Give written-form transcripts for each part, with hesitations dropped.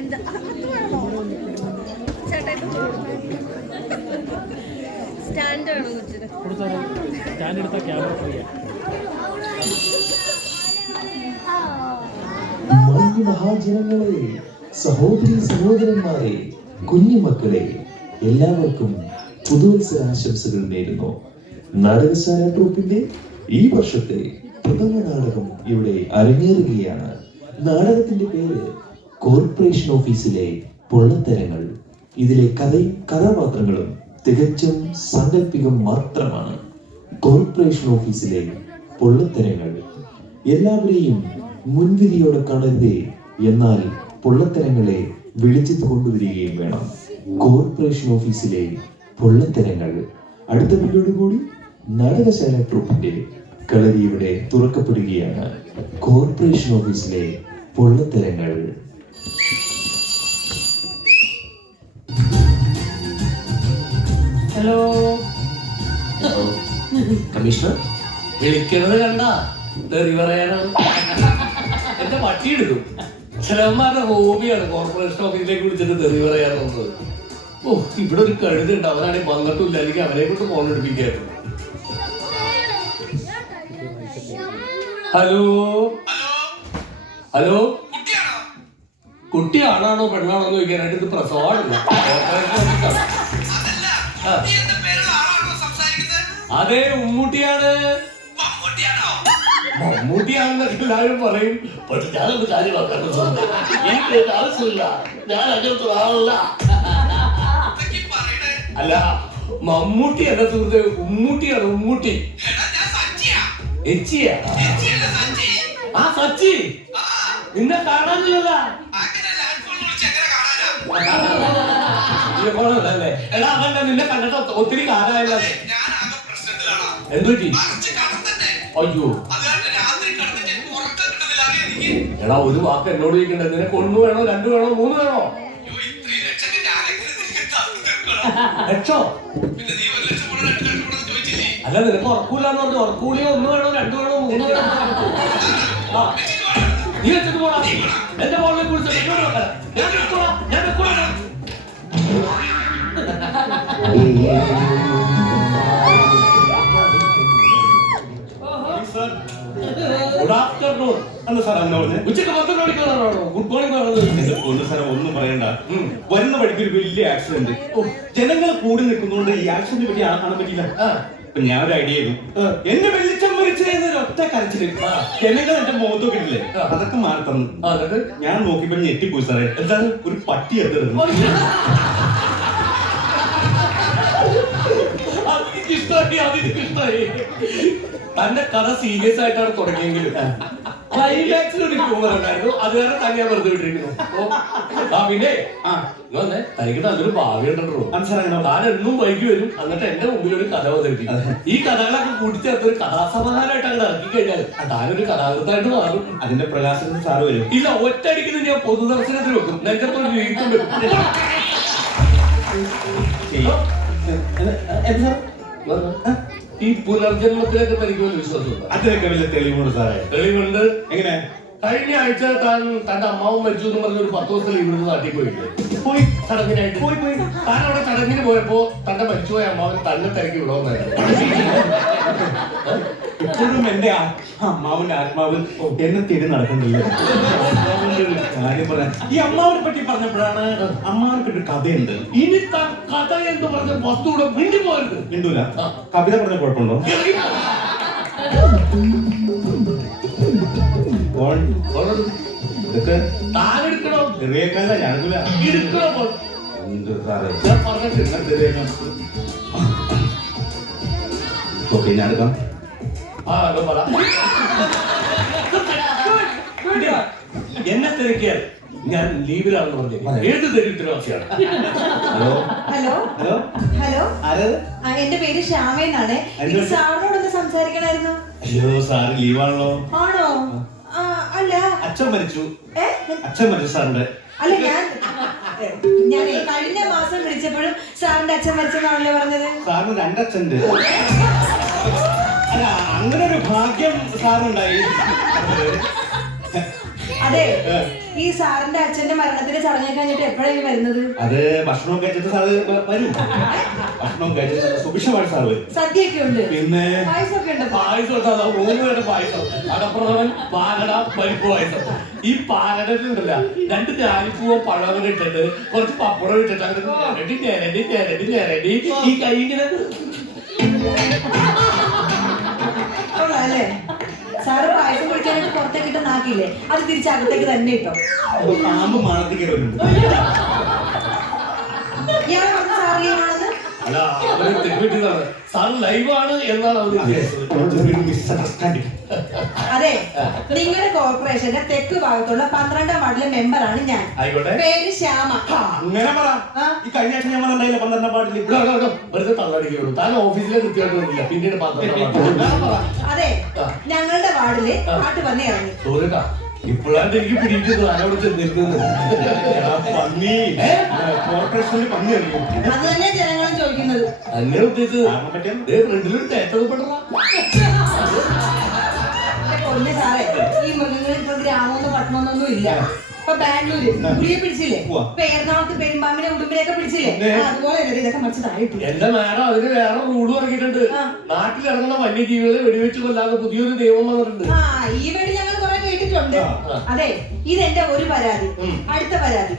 എന്താ ചേട്ടായിട്ട് സ്റ്റാൻഡ് വേണം കൊച്ചിന്. സ്റ്റാൻഡ് എടുത്താൽ ക്യാമറ ഫ്രീ. മഹാജനങ്ങളെ, സഹോദരി സഹോദരന്മാരെ, കുഞ്ഞുമക്കളെ, എല്ലാവർക്കും പുതുവത്സരാശംസകൾ നേരുന്നു. നാടകശാല ട്രൂപ്പിന്റെ ഈ വർഷത്തെ പ്രഥമ നാടകം ഇവിടെ അരങ്ങേറുകയാണ്. നാടകത്തിന്റെ പേര് കോർപ്പറേഷൻ ഓഫീസിലെ പൊള്ളത്തരങ്ങൾ. ഇതിലെ കഥയും കഥാപാത്രങ്ങളും തികച്ചും സാങ്കല്പികം മാത്രമാണ്. കോർപ്പറേഷൻ ഓഫീസിലെ പൊള്ളത്തരങ്ങൾ. എല്ലാവരെയും മുൻവിധിയോടെ കാണരുതേ, എന്നാൽ പൊള്ളത്തരങ്ങളെ വെളിച്ചത്ത് കൊണ്ടുവരികയും വേണം. കോർപ്പറേഷൻ ഓഫീസിലെ പൊള്ളത്തരങ്ങൾ. അടുത്ത വീഡിയോടുകൂടി നാടകശാല ട്രൂപ്പിന്റെ കളരി ഇവിടെ തുറക്കപ്പെടുകയാണ്. കോർപ്പറേഷൻ ഓഫീസിലെ പൊള്ളത്തരങ്ങൾ. ഹലോ കമ്മീഷണർ, വിളിക്കുന്നത് കണ്ട തെറി പറയാനാണ്. എന്റെ പട്ടി എടുക്കും. ചിലന്മാരുടെ ഹോബിയാണ് കോർപ്പറേഷൻ ഓഫീസിലേക്ക് വിളിച്ചിട്ട് തെറി പറയാറുള്ളത്. ഓ, ഇവിടെ ഒരു കഴുതുണ്ട്, അവനാണെങ്കിൽ വന്നിട്ടില്ല, അല്ലെങ്കിൽ അവനെ കൊണ്ട് ഫോൺ എടുപ്പിക്കായിരുന്നു. ഹലോ ഹലോ, കുട്ടിയാണാണോ പെണ്ണാണോ എന്ന് ചോദിക്കാനായിട്ട് ഇത് പ്രസവമാണില്ല. അതെ, ഉമ്മൂട്ടിയാണ്. മമ്മൂട്ടിയാണെന്നൊക്കെ എല്ലാവരും പറയും. പക്ഷെ ഞാനൊരു കാര്യമാക്കാൻ എനിക്ക് ആവശ്യമില്ല, ഞാൻ അങ്ങനത്തെ ആളല്ല. അല്ല, മമ്മൂട്ടി അല്ല സുഹൃത്തെ, ഉമ്മൂട്ടിയാണ്. ഉമ്മൂട്ടി എച്ചിയാ. ആ സച്ചി, നിന്നെ കാണാനില്ലല്ല. എടാ, അവല്ല നിന്നെ കണ്ടിട്ട് ഒത്തിരി കാലമായല്ലോ. എന്തുപറ്റി? അയ്യോ എടാ, ഒരു വാക്ക് എന്നോട് ചോദിക്കണ്ടേ? നിനക്ക് 1 വേണോ 2 വേണോ 3 വേണോ? ലക്ഷോ? അല്ല, നിനക്ക് ഉറക്കൂലെന്ന് പറഞ്ഞു. ഉറക്കൂലിയോ 1 വേണോ 2 വേണോ 3 വേണോ? നീ വെച്ചിട്ട് പോടാ. എന്റെ ഫോണിലേക്ക് വിളിച്ചോ. ഞാൻ വെക്കോളാം, ഞാൻ വെക്കോളാം. Good afternoon. അല്ല സാർ, അങ്ങനെ പറഞ്ഞു. ഉച്ചക്ക് 12 മണിക്കാണോ ഗുഡ് മോർണിംഗ് പറഞ്ഞത്? ഒന്ന് സാറേ, ഒന്നും പറയണ്ട. വരുന്ന വഴിക്ക് ഒരു വലിയ ആക്സിഡന്റ്. ജനങ്ങൾ കൂടി നിൽക്കുന്നതുകൊണ്ട് ഈ ആക്സിഡന്റിനെ പറ്റി കാണാൻ പറ്റില്ല. അപ്പൊ ഞാൻ ഒരു ഐഡിയ ചെയ്തു. എന്നെ വെളിച്ചം മരിച്ചെന്ന ഒറ്റ കരച്ചില് ജനങ്ങൾ എന്റെ മുഖത്തൊക്കെ ഇല്ലേ, അതൊക്കെ മാറി തന്നു. ഞാൻ നോക്കിയപ്പോ ഞെട്ടിപ്പോയി സാറേ. എന്താണ്? ഒരു പട്ടി എത്തുന്നത്. തന്റെ കഥ സീരിയസ് ആയിട്ടാണ് തുടങ്ങിയെങ്കിലും ക്ലൈമാക്സിൽ ഒരു ഹ്യൂമർ ഉണ്ടായിരുന്നു. അത് കാരണം തന്നെ ഞാൻ വെറുതെ വിട്ടിരിക്കുന്നു. പിന്നെ തനിക്ക് നല്ലൊരു ഭാവി ഉണ്ടോ? താൻ എന്നും വൈകി വരും, എന്നിട്ട് എന്റെ മുമ്പിൽ ഒരു കഥ അവതരിപ്പിക്കും. ഈ കഥകളൊക്കെ കൂട്ടിച്ചേർത്ത് ഒരു കഥാസമാഹാരമായിട്ട് അങ്ങനെ ഇറക്കി കഴിഞ്ഞാൽ താനൊരു കഥാകൃത്തായിട്ട് മാറും. അതിന്റെ പ്രകാശനം സാറ് വരും. ഇല്ല, ഒറ്റയടിക്ക് ഞാൻ പൊതുദർശനത്തിൽ വെക്കും. നെഞ്ചപ്പോൾ വീഴ്ത്തും വരും. ഈ പുനർജന്മത്തിലൊക്കെ തനിക്ക് വലിയ വിശ്വാസമുണ്ട്? അതിനൊക്കെ വലിയ തെളിവുണ്ട് സാറേ. തെളിവുണ്ട്. എങ്ങനെ? കഴിഞ്ഞ ആഴ്ച താൻ തന്റെ അമ്മാവും മരിച്ചു എന്ന് പറഞ്ഞ ഒരു 10 ദിവസത്തിൽ ഇവിടുന്ന് നാട്ടിൽ പോയില്ലേ? പോയി ചടങ്ങിനായിട്ട് പോയി. താൻ അവിടെ ചടങ്ങിന് പോയപ്പോ തന്റെ മരിച്ചുപോയ അമ്മാവൻ തന്നെ തിരക്കി വിടണമെന്നായിരുന്നു. ഇപ്പോഴും എന്റെ അമ്മാവന്റെ ആത്മാവ് എന്നെ തേടി നടക്കുന്നില്ല. കാര്യം പറയാൻ ഈ അമ്മാവിനെ പറ്റി പറഞ്ഞപ്പോഴാണ് അമ്മാവനൊക്കെ ഒരു കഥയുണ്ട്. ഇനി താൻ കഥ എന്ന് പറഞ്ഞ വസ്തുവിടെ മിണ്ടി പോരുത്. മിണ്ടൂല. കവിത പറഞ്ഞ കുഴപ്പമുണ്ടോ? ഇതൊക്കെ താനെടുക്കണോ? ചെറിയക്കല്ല, ഞാനില്ല. എടുക്കണോ? എന്ത് സാറേ, ഞാൻ പറഞ്ഞിട്ട് ഓക്കെ, ഞാൻ എടുക്കാം. എന്നെ തിരക്കിയാൽ ഞാൻ ലീവിലാണെന്ന് പറഞ്ഞു. ഏത് ദരിദ്രവാസിയാണ്? ഹലോ ഹലോ ഹലോ ഹലോ, ആരത്? എന്റെ പേര് ശ്യാമേന്നാണ്. എനിക്ക് സാറിനോടൊന്ന് സംസാരിക്കണമായിരുന്നു. അയ്യോ, സാറ് ലീവാണല്ലോ. ആണോ? അല്ല, അച്ഛൻ മരിച്ചു. അച്ഛൻ മരിച്ചു സാറിന്റെ. അല്ല, ഞാൻ കഴിഞ്ഞ മാസം വിളിച്ചപ്പോഴും സാറിന്റെ അച്ഛൻ മരിച്ചെന്നാണല്ലോ പറഞ്ഞത്. സാറിന് 2 അച്ഛനുണ്ട്. അല്ല അങ്ങനെ ഒരു ഭാഗ്യം സാറിനുണ്ടായി. അതെ, ഈ സാറിന്റെ അച്ഛന്റെ മരണത്തിന്റെ ചടങ്ങ് കഴിഞ്ഞിട്ട് എപ്പോഴാണ് വരുന്നത്? അത് ഭക്ഷണം കഴിച്ചിട്ട് സാറ് വരും. ഭക്ഷണം കഴിച്ചിട്ട് സുഭിക്ഷമാണ് സാറ് വരും. സദ്യയൊക്കെ ഉണ്ട്, പിന്നെ പായസമൊക്കെ ഉണ്ട്. പായസം ഉണ്ടാവും, 3 പേരുടെ പായസം, അടപ്രഥമൻ, പാലട, പരിപ്പ് പായസം. ഈ പാലടത്തിലുണ്ടല്ല 2 ഞാലിപ്പൂവോ പഴം ഇട്ടിട്ട് കുറച്ച് പപ്പടം ഇട്ടിട്ട് അങ്ങനെ ഞെരടി ഈ കൈ ഇങ്ങനെ അല്ലേ? സാറ് പായസം കുടിക്കാനായിട്ട് പുറത്തേക്ക് ഇട്ട് നാക്കില്ലേ, അത് തിരിച്ചകത്തേക്ക് തന്നെ ഇട്ടോ. പാമ്പ് മാളത്തിൽ കയറുന്നുണ്ട്. ഞാൻ പറഞ്ഞ സാർ ലീവാണെന്ന്. അല്ല, അവര് തെറ്റിദ്ധരിച്ചതാണ്. സാർ ലൈവാണ് എന്നാണ് അവർ മിസ്അണ്ടർസ്റ്റാൻഡിങ്. അതെ, നിങ്ങളുടെ കോർപ്പറേഷന്റെ തെക്ക് ഭാഗത്തുള്ള 12ാം വാർഡിലെ മെമ്പറാണ് ഞാൻ. ആയിക്കോട്ടെ. പേര് ശ്യാമ. അങ്ങനെ പറ. ഈ കഴിഞ്ഞ ആഴ്ച ഞാൻ വന്നിട്ടുണ്ടായില്ല 12ാം വാർഡിൽ. വെറുതെ തള്ളടിക്കുള്ളൂ. താൻ ഓഫീസിലെ കൃത്യമായിട്ട് വന്നില്ല, പിന്നീട് 12 അതെ, ഞങ്ങളുടെ വാർഡില് പാട്ട് വന്നേ ഇറങ്ങി. സോറിട്ടാ, ഇപ്പോഴാണ് എനിക്ക് പിടിക്കുന്നത് ആരോട് ചെന്നിരുന്നത്. പന്നി കോർപ്പറേഷനിൽ പന്നി അറിയും. അത് തന്നെ ജനങ്ങളും ചോദിക്കുന്നത്. അങ്ങനെ ഉദ്ദേശിച്ചത് ഫ്രണ്ടിലൊരു തേറ്റത് പെട്ടതാ. പൊന്നെ സാറേ, ഈ മൃഗങ്ങളിൽ ഇപ്പൊ ഗ്രാമമൊന്നും പട്ടണമൊന്നും ഇല്ല. ഇപ്പൊ ബാംഗ്ലൂര് പുലിയെ പിടിച്ചില്ലേ, ഇപ്പൊ എറണാകുളത്ത് പെരുമ്പാമ്പിനെ ഉടുമ്പിനെയൊക്കെ പിടിച്ചില്ലേ, അതുപോലെ ഇതൊക്കെ മറിച്ച് താഴെട്ടു. എന്റെ മാഡം അതിന് വേറെ റൂള് ഇറങ്ങിയിട്ടുണ്ട്. നാട്ടിലിറങ്ങുന്ന വന്യജീവികളെ വെടിവെച്ച് കൊല്ലാതെ പുതിയൊരു നിയമം വന്നിട്ടുണ്ട്. ഈ വേണ്ടി ഞങ്ങൾ കുറെ കേട്ടിട്ടുണ്ട്. അതെ, ഇതെന്റെ ഒരു പരാതി. അടുത്ത പരാതി,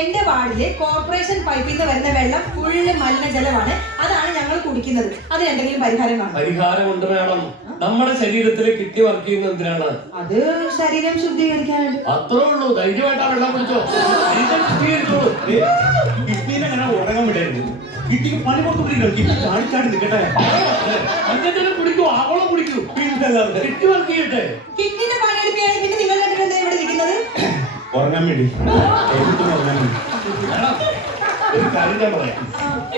എന്റെ വാർഡില് കോർപ്പറേഷൻ പൈപ്പിൽ നിന്ന് വരുന്ന വെള്ളം ഫുള്ള് മലിനജലമാണ്. അതാണ് ഞങ്ങൾ കുടിക്കുന്നത്. അതിന് എന്തെങ്കിലും പരിഹാരം കാണും? പരിഹാരമുണ്ട് മാഡം. നമ്മുടെ ശരീരത്തിലെ കിഡ്നി വർക്ക് ചെയ്യുന്നത് എന്തിനാണ്? അത് ശരീരം ശുദ്ധീകരിക്കാനായിട്ട്. അത്രേ ഉള്ളൂ. ധൈര്യമായിട്ട് ആ വെള്ളം കുടിച്ചോ, ശരീരം ശുദ്ധീകരിച്ചോളൂ. കിഡ്നിനെ അങ്ങനെ ഉറങ്ങാൻ വിടരുത്. കിഡ്നിക്ക് പണി കൊടുത്ത് പിടിക്കണം. കിഡ്നി ചാടിച്ചാടി നിൽക്കട്ടെ. മഞ്ഞൾ കുടിക്കൂ, ആവളം കുടിക്കൂ, കിഡ്നി വർക്ക് ചെയ്യട്ടെ. കിഡ്നിന്റെ പണിയെടുപ്പിയാണ് പിന്നെ നിങ്ങൾ രണ്ടുപേരും ഇവിടെ ഇരിക്കുന്നത്. ഉറങ്ങാൻ വേണ്ടി ഉറങ്ങാൻ വേണ്ടി. മാഡം, ഒരു കാര്യം ഞാൻ പറയാം.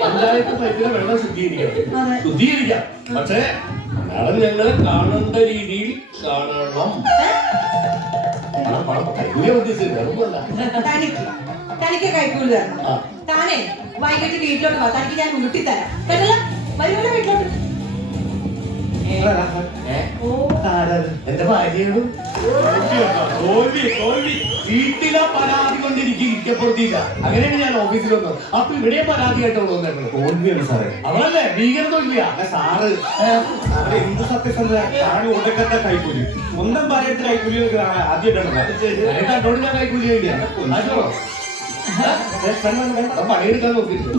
പഞ്ചായത്ത് പൈപ്പിലെ വെള്ളം ശുദ്ധീകരിക്കാം. പക്ഷേ മാഡം ഞങ്ങളെ കാണേണ്ട രീതിയിൽ കാണണം. തനിക്ക് കൈക്കൂലി തരണം. താനേ വൈകിട്ട് വീട്ടിലോട്ട് വാ, തനിക്ക് ഞാൻ വീട്ടിൽ തരാം. കേട്ടല്ലോ, വരുമല്ലോ വീട്ടിലോട്ട്. എന്റെ ഭാര്യയോട് വീട്ടിലെ പരാതി കൊണ്ട് എനിക്ക് ഇരിക്കപ്പെടുത്തിയില്ല. അങ്ങനെയാണ് ഞാൻ ഓഫീസിൽ വന്നത്. അപ്പൊ ഇവിടെ പരാതിയായിട്ടുള്ളൂ. തോൽവിയാണ് സാറേ. അവളല്ലേ ഭീകരത ഇല്ല സാറ് എന്ത് സത്യസന്ധത. ഒടുക്കത്തെ കൈക്കൂലി, സ്വന്തം ഭാര്യത്തിൽ കൈക്കൂലി ആദ്യമായിട്ടാണ്. കണ്ടോട് ഞാൻ കൈക്കൂലി പണിയെടുക്കാൻ നോക്കിയിട്ട്.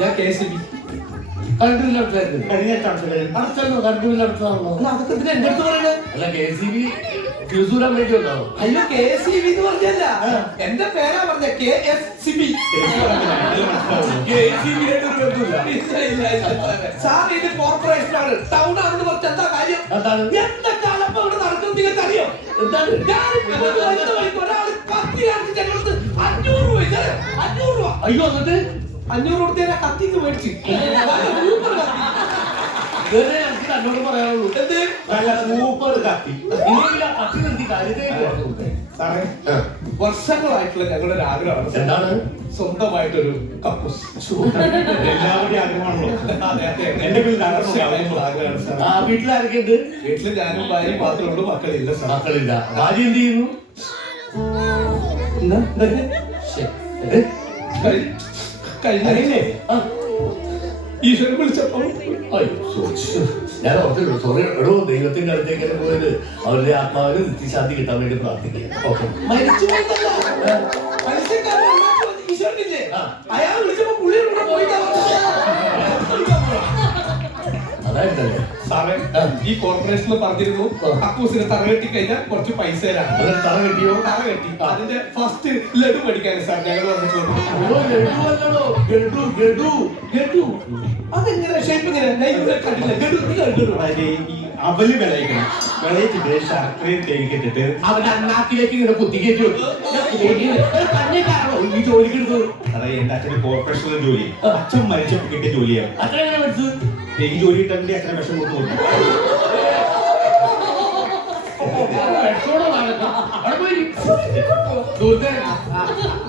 ഞാൻ KCB കറണ്ട് ബില്ല് അടച്ചായിരുന്നു. കഴിഞ്ഞ അടച്ചല്ലോ, കറണ്ട് ബില്ല് അടച്ചതാണല്ലോ. അതൊക്കെ ഇതിന് എന്റെ അടുത്ത് പറയുന്നത്. അല്ല, KCB ഫ്യൂസൂരാൻ വേണ്ടി വന്നാണോ? അയ്യോ, KCB എന്ന് പറഞ്ഞല്ല, എന്റെ പേരാ പറഞ്ഞ KSCB. സാർ ഇത് കോർപ്പറേഷൻ ആണ്, ടൗൺ ആണെന്ന് പറഞ്ഞ എന്താ കാര്യം? എന്റെ കാലം ഇവിടെ നടക്കുന്നത് നിങ്ങൾക്ക് അറിയോ? ഒരാൾ കത്തി കാണിച്ച് ഞങ്ങൾക്ക് 500 രൂപ 500 രൂപ. അയ്യോ, എന്നിട്ട് 500 കൊടുത്തേ കത്തിന്ന് മേടിച്ച് സൂപ്പർ കത്തി. തന്നോട് പറയാനുള്ളൂ. എന്ത് നല്ല സൂപ്പർ കത്തി. കത്തി നിർത്തി കാര്യത്തെ സാറേ, വർഷങ്ങളായിട്ടുള്ള ഞങ്ങളുടെ ഒരു ആഗ്രഹമാണ് എന്താണ്? സ്വന്തമായിട്ടൊരു കക്കൂസ്. എല്ലാവരുടെയും ആഗ്രഹമാണല്ലോ. അതെ അതെ, എന്റെ വീട്ടിൽ ആഗ്രഹമാണ് സാർ. ആ, വീട്ടിലാരൊക്കെയുണ്ട്? വീട്ടില് ഞാനും ഭാര്യയും മാത്രമേ ഉള്ളൂ, മക്കളില്ല സാർ. മക്കളില്ല. ഭാര്യ എന്ത് ചെയ്യുന്നു? കഴിഞ്ഞേ ഈശ്വരൻ വിളിച്ചപ്പോൾ ഞാൻ ഓർത്തില്ല. സോറി എടോ, ദൈവത്തിന്റെ അടുത്തേക്ക് പോയത് അവരുടെ ആത്മാവിന് നിത്യശാന്തി കിട്ടാൻ വേണ്ടി പ്രാർത്ഥിക്കുക. ഓക്കെ. മരിച്ചു പോയതല്ല, പൈസക്കാരൻ ഈശ്വരനില്ലേ, അയാൾ വിളിച്ചപ്പോ പുള്ളിയുടെ പോയിട്ടാ. അതായിട്ടല്ലേ സാറേ, ഈ കോർപ്പറേഷനിൽ പറഞ്ഞിരുന്നു കക്കൂസിന് തറ കെട്ടി കഴിഞ്ഞാൽ കുറച്ച് പൈസ തരാം. അതിന് തറ കെട്ടിയോ? തറ കെട്ടി. അതിന്റെ ഫസ്റ്റ് ലഡു മേടിക്കാണ് സാർ ഞങ്ങൾ വന്നിട്ടുണ്ട്. അതെങ്ങനെ ഷേപ്പ് ഇങ്ങനെ കണ്ടില്ല. ഈ അവല് വിളയിക്കണം. വിളയിച്ചിട്ട് ശർക്കരയും തേക്കിട്ടിട്ട് അവന്റെ അണ്ണാക്കിലേക്ക് ഇങ്ങനെ കുത്തിക്കേറ്റു. തന്നെയാണോ ഈ ജോലിക്ക് എടുത്തത്? അതായത് എന്റെ അച്ഛന് കോർപ്പറേഷനിലെ ജോലി. അച്ഛൻ മരിച്ചപ്പോ കിട്ടിയ ജോലിയാണ്. അതെങ്ങനെ പഠിച്ചത്? ഈ ജോലി കിട്ടാൻ വേണ്ടി അച്ഛനെ വിഷം കൊടുത്തു കൊടുത്തു. സുഹൃത്തേ,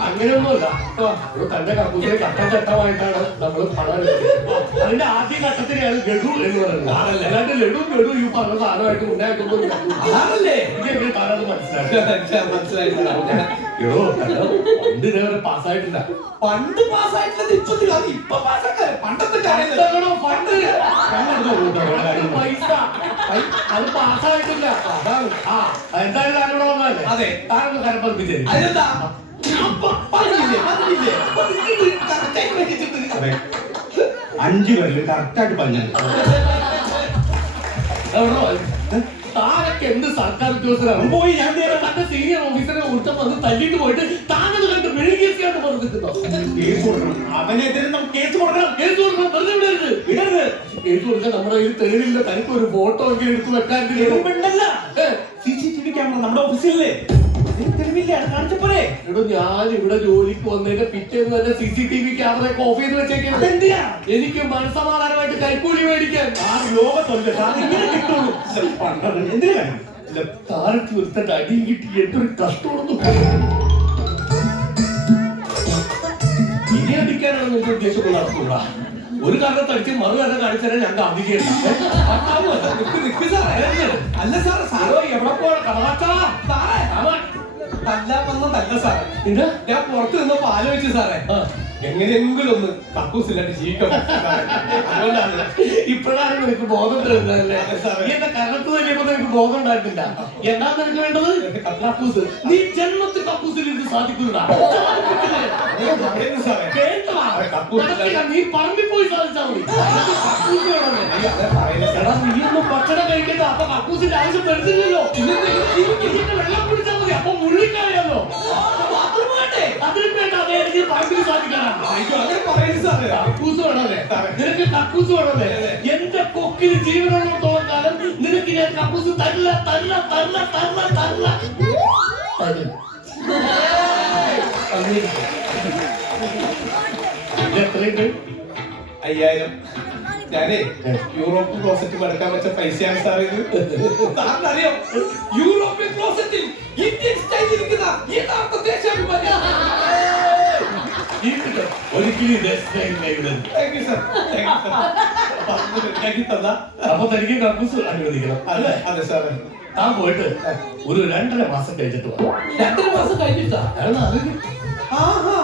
അങ്ങനെയൊന്നുമല്ല. ഒരു തന്റെ കക്കൂസിലെ ഘട്ടഘട്ടമായിട്ടാണ് നമ്മൾ പണം എടുക്കുന്നത്. അതിന്റെ ആദ്യ ഘട്ടത്തിനെയാണ് ഗഡു എന്ന് പറയുന്നത്. അല്ലാണ്ട് ലഡു ഗഡു ഈ പറഞ്ഞ സാധനമായിട്ട് ഉണ്ടായിട്ടൊന്നും ആണല്ലേ താനത് മനസ്സിലാക്കി. എടോ, പണ്ട് ഇതേവരെ പാസ്സായിട്ടില്ല. പണ്ട് പാസ്സായിട്ടുള്ളത് ഇപ്പൊ പാസ്സാക്കാ പണ്ടത്തെ കാര്യം എന്താണോ പണ്ട് പൈസ അത് പാസ്സായിട്ടില്ല. അതാണ്. എന്തായാലും താങ്കളോട് വന്നതല്ലേ? അതെ. താങ്കൾ കരം പതിപ്പിച്ചേ. അതിനെന്താ പറഞ്ഞില്ലേ 5 പേരിൽ കറക്റ്റായിട്ട് പറഞ്ഞത്. താനൊക്കെ എന്ത് സർക്കാർ ഉദ്യോഗസ്ഥരാണ്? പോയി ഞാൻ തന്റെ സീനിയർ ഓഫീസറെ ഒരുത്തം വന്ന് തല്ലിട്ട് പോയിട്ട് താങ്കൾ കണ്ട് മെഴുകിയാണ് പറഞ്ഞിട്ടുണ്ടോ? കേസ് കൊടുക്കണം. അവനെതിരെ നമുക്ക് കേസ് കൊടുക്കണം. കേസ് കൊടുക്കണം. വെറുതെ വിടരുത്. കേസ് കൊടുക്കാൻ നമ്മുടെ കയ്യിൽ തെളിവില്ല. തനിക്ക് ഒരു ഫോട്ടോ എങ്കിലും എടുത്ത് വെക്കാൻ തെളിവുണ്ടല്ല. CCTV ക്യാമറ നമ്മുടെ ഓഫീസിലല്ലേ? തെളിവില്ല, അത് കാണിച്ചപ്പോഴേ. എടോ, ഞാൻ ഇവിടെ ജോലിക്ക് വന്നതിന്റെ പിറ്റേന്ന് തന്നെ CCTV ക്യാമറയൊക്കെ ഓഫ് ചെയ്ത് വെച്ചേക്കുന്നത്. എന്തിനാ? എനിക്ക് മനസ്സമാധാനമായിട്ട് കൈക്കൂലി മേടിക്കാൻ. ആ ലോകത്തുണ്ട് സാധനം കിട്ടുള്ളൂ. എന്തിനാ കാര്യം? താരത്തി ഒരുത്തന്റെ അടിയും കിട്ടി എന്തൊരു കഷ്ടമാണെന്ന്. ഇനി അടിക്കാനാണ് നിങ്ങൾക്ക് ഉദ്ദേശം നടത്തുക. ഒരു കാരണത്ത് അടിച്ച് മറു കാരണം കാണിച്ചു തരാൻ ഞങ്ങൾക്ക് അധികം അല്ല സാറേ സാറോ എവിടെ പോവാ കടവാച്ചാ തല്ലാൻ വന്നതല്ല സാറേ. ഞാൻ പുറത്ത് നിന്നപ്പോ ആലോചിച്ചു സാറേ, എങ്ങനെയെങ്കിലും ഒന്ന് കക്കൂസില്ലാണ്ട് ജീവിക്കാം. അതുകൊണ്ടാണ് ഇപ്പോഴാണ് നിനക്ക് ബോധം തരുന്നതല്ലേ? എന്റെ കരണത്ത് തന്നെയപ്പോ നിനക്ക് ബോധം ഉണ്ടായിട്ടില്ല. എന്താ നിനക്ക് വേണ്ടത്? കക്കൂസ്. നീ ജന്മത്തിൽ കക്കൂസിൽ ഇത് സാധിക്കുന്നതാ. നീ പറമ്പിൽ പോയി സാധിച്ചാൽ മതി. കക്കൂസ് വേണമെന്നേ. എടാ, നീ ഒന്നും ഭക്ഷണം കഴിക്കണ്ട. അപ്പൊ കക്കൂസിന്റെ ആവശ്യം വരുന്നില്ലല്ലോ. ഇതിന്റെ വെള്ളം കുടിച്ചാൽ മതി. അപ്പൊ മുഴുവിക്കാറിയാലോ. അതിനും വേണ്ട. അതേ എനിക്ക് പറമ്പിൽ സാധിക്കാനാണ്. കക്കൂസ് വേണമല്ലേ? നിനക്ക് കക്കൂസ് വേണമല്ലേ? എന്റെ കൊക്കിന് ജീവനുള്ളത്തോളം കാലം നിനക്ക് ഞാൻ കക്കൂസ് തരില്ല. എത്രയുണ്ട്? 5000. ഞാനേ യൂറോപ്യൻ ക്ലോസറ്റ് എടുക്കാൻ വെച്ച പൈസയാണ് സാറേ ഇത്. സാറിനറിയോ, യൂറോപ്യൻ ക്ലോസറ്റിൽ ഇന്ത്യൻ സ്റ്റൈൽ ഇരിക്കുന്ന യഥാർത്ഥ ദേശാഭിമാനി. ഒരിക്കലും അപ്പൊ തനിക്ക് കക്കൂസ് അനുവദിക്കണം. അതെ അതെ സാറേ. താൻ പോയിട്ട് ഒരു 2.5 മാസം കഴിച്ചിട്ട് വാ. 2 മാസം കഴിഞ്ഞിട്ടാ? കാരണം അതിന് ആഹാ,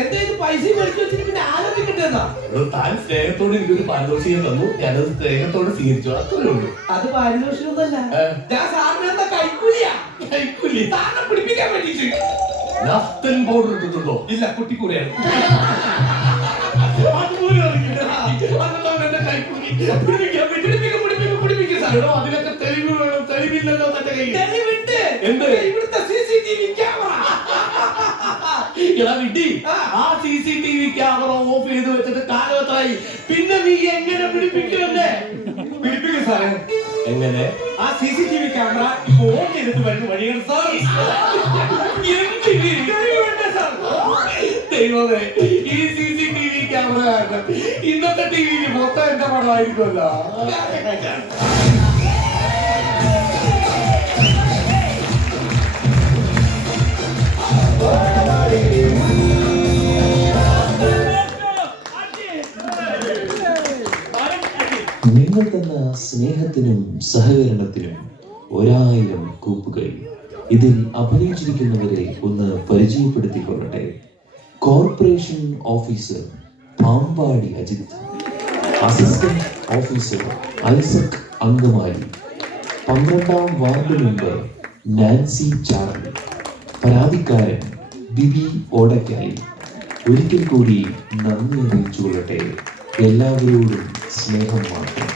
എന്തായാലും പൈസ മേടിച്ചു വെച്ചിട്ട് പിന്നെ ആലോചിക്കണ്ടേന്നാ. താൻ സ്നേഹത്തോട് എനിക്കൊരു പാരിതോഷികം തന്നു. ഞാനത് സ്നേഹത്തോട് സ്വീകരിച്ചു. അത്രേ ഉള്ളൂ. അത് പാരിതോഷികമൊന്നുമല്ല. ഞാൻ സാറിന് എന്താ കൈക്കൂലിയാ? കൈക്കൂലി സാറിനെ പിടിപ്പിക്കാൻ വേണ്ടിട്ട്. നഫ്തൻ പൗഡർ ഇട്ടിട്ടുണ്ടോ? ഇല്ല, കുട്ടിക്കൂടെയാണ്. അതുപോലെ അറിയില്ല. അതെല്ലാം എന്റെ കൈക്കൂലി. പിടിപ്പിക്കും സാറോ. അതിലൊക്കെ തെളിവ് വേണം. തെളിവില്ലല്ലോ തന്റെ കയ്യിൽ. തെളിവുണ്ട്. എന്ത്? ഇവിടുത്തെ CCTV ക്യാമറ. എടാ വിഡ്ഢി, ആ CCTV ക്യാമറ ഓഫ് ചെയ്ത് വെച്ചിട്ട് കാലം എത്രയായി? പിന്നെ നീ എങ്ങനെ പിടിപ്പിക്കുമല്ലേ? പിടിപ്പിക്കും സാറേ. എങ്ങനെ? ആ CCTV ക്യാമറ ഇപ്പൊ ഓൺ ചെയ്തിട്ട് വരുന്ന വഴികൾ സാർ. ദൈവമേ, ഈ CCTV ക്യാമറ കാരണം ഇന്നത്തെ ടിവിയിൽ മൊത്തം എന്റെ പടമായിരിക്കുമല്ലോ. നിങ്ങൾ തന്ന സ്നേഹത്തിനും സഹകരണത്തിനും 1000 കൂപ്പുകൈ. ഇതിൽ അഭിനയിച്ചിരിക്കുന്നവരെ ഒന്ന് പരിചയപ്പെടുത്തിക്കൊള്ളട്ടെ. Corporation officer Pampady Ajith, assistant officer Isaac Angamaly, 12ാം വാർഡ് മെമ്പർ നാൻസി ചാർലി, പരാതിക്കാരൻ ബിബി ഓടക്കായി. ഒരിക്കൽ കൂടി നന്ദി അറിയിച്ചുകൊള്ളട്ടെ. എല്ലാവരോടും സ്നേഹം മാത്രം.